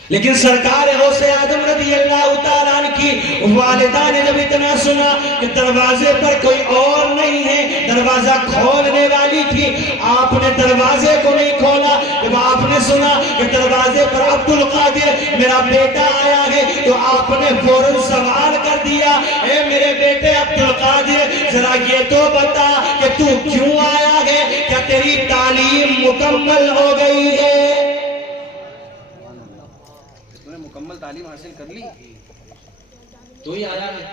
لیکن سرکار غوث اعظم رضی اللہ تعالیٰ عنہ کی والدہ نے جب اتنا سنا کہ دروازے پر کوئی اور نہیں ہے، دروازہ کھولنے والی تھی، آپ نے دروازے کو نہیں کھولا، جب آپ نے سنا کہ دروازے پر عبدالقادر میرا بیٹا آیا ہے تو آپ نے فوراً سوال کر دیا، اے میرے بیٹے عبدالقادر ذرا یہ تو بتا کہ تو کیوں آیا ہے، کیا تیری تعلیم مکمل ہو گئی ہے؟ مکمل تعلیم حاصل کر لی تو ہی آیا ہے۔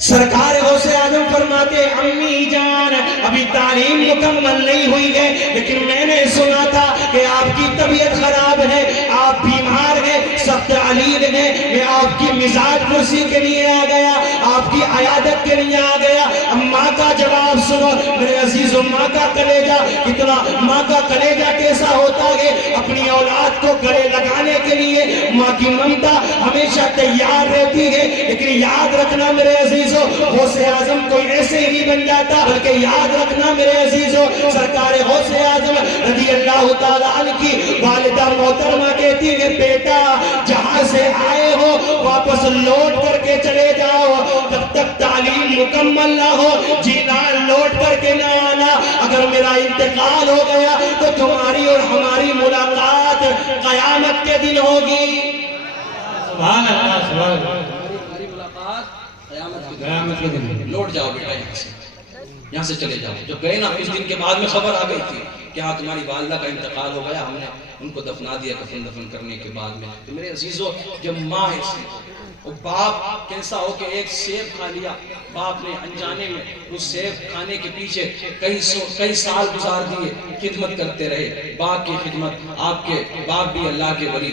سرکار غوث اعظم فرماتے امی جان ابھی تعلیم مکمل نہیں ہوئی ہے، لیکن میں نے سنا تھا کہ آپ کی طبیعت خراب ہے، آپ بیمار ہیں، سخت علیل ہیں، میں آپ کی مزاج پرسی کے لیے آ گیا، آپ کی عیادت کے لیے آ گیا۔ ماں کا جواب سنو میرے عزیزو، ماں کا کلیجہ کتنا، ماں کا کلیجہ کیسا ہوتا ہے، اپنی اولاد کو گلے لگانے کے لیے ماں کی ممتا ہمیشہ تیار رہتی ہے، لیکن یاد رکھنا میرے عزیزو غوث اعظم کوئی ایسے ہی نہیں بن جاتا، بلکہ یاد رکھنا میرے عزیزو سرکار غوث اعظم رضی اللہ تعالیٰ عنہ کی والدہ محترمہ کہتی ہے بیٹا جہاں سے آئے ہو واپس لوٹ کر کے چلے جاؤ، جب تک تعلیم مکمل نہ ہو جینا لوٹ کر کے نہ آنا، اگر میرا انتقال ہو گیا تو تمہاری اور ہماری ملاقات قیامت کے دن ہوگی۔ سبحان اللہ، سبحان اللہ، ہماری ملاقات قیامت کے دن۔ لوٹ جاؤ بیٹا یہاں سے چلے جاؤ۔ جب گئے نا اس دن کے بعد میں خبر آ گئی تھی کہ ہاں تمہاری والدہ کا انتقال ہو گیا، ہم نے ان کو دفنا دیا کفن دفن کرنے کے بعد میں۔ تو میرے عزیزو جب ماں ایسی اور باپ کیسا ہو کہ ایک سیب کھا لیا، باپ نے انجانے میں اس سیب کھانے کے پیچھے کئی سال گزار دیے، خدمت کرتے رہے، باپ کی خدمت، آپ کے باپ بھی اللہ کے ولی،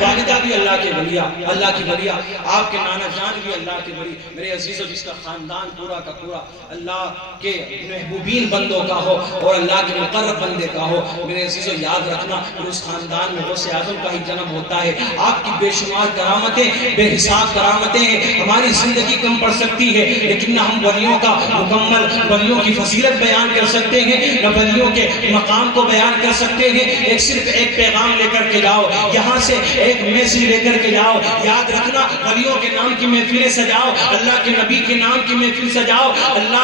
والدہ بھی اللہ کے ولیہ، اللہ کی ولیہ، آپ کے نانا جان بھی اللہ کے ولی۔ میرے عزیزو جس کا خاندان پورا کا پورا اللہ کے محبوبین بندوں کا ہو اور اللہ کے مقرب بندے کا ہو، میرے عزیزو یاد رکھنا کہ اس خاندان میں غوث اعظم کا ہی جنم ہوتا ہے۔ آپ کی بے شمار کرامتیں، بے حساب کرامتیں ہیں، ہماری زندگی کم پڑ سکتی ہے لیکن نہ ہم ولیوں کا مکمل، ولیوں کی فضیلت بیان کر سکتے ہیں، نہ ولیوں کے مقام کو بیان کر سکتے ہیں۔ ایک صرف ایک پیغام لے کر کے جاؤ، یہاں سے ایک میسج لے کر کے جاؤ، یاد رکھنا ولیوں کے نام کی محفلیں سجاؤ، اللہ کے نبی کے نام کی محفل سجاؤ، اللہ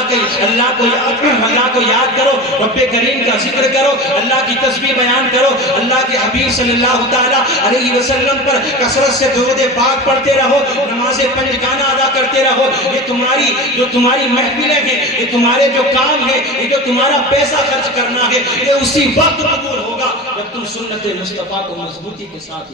کو یاد کرو، رب کریم کا ذکر کرو، اللہ کی تسبیح بیان کرو، اللہ کے حبیب صلی اللہ تعالیٰ علیہ وسلم پر کثرت سے درود پاک پڑھتے رہو، نماز پنجگانہ ادا کرتے رہو۔ یہ تمہاری محفلیں ہیں، یہ تمہارے جو کام ہے، یہ جو تمہارا پیسہ خرچ کرنا ہے، یہ اسی وقت قبول ہوگا جب تم سنت مصطفیٰ کو مضبوطی کے ساتھ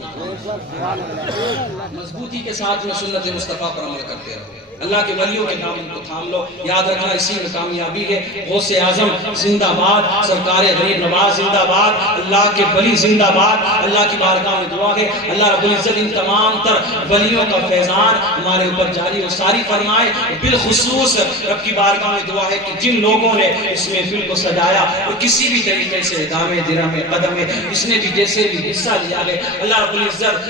میں سنت مصطفیٰ پر عمل کرتے رہو۔ اللہ کے ولیوں کے دامن کو تھام لو، یاد رکھنا اسی میں کامیابی ہے۔ غوث اعظم زندہ باد، سرکار غریب نواز زندہ باد، اللہ کے ولی زندہ باد۔ اللہ کی بارگاہ میں دعا ہے اللہ رب العزت ان تمام تر ولیوں کا فیضان ہمارے اوپر جاری و ساری فرمائے۔ بالخصوص رب کی بارگاہ میں دعا ہے کہ جن لوگوں نے اس محفل کو سجایا اور کسی بھی طریقے سے دامے درہم قدم میں اس نے بھی جیسے بھی حصہ لیا ہے، اللہ رب العزت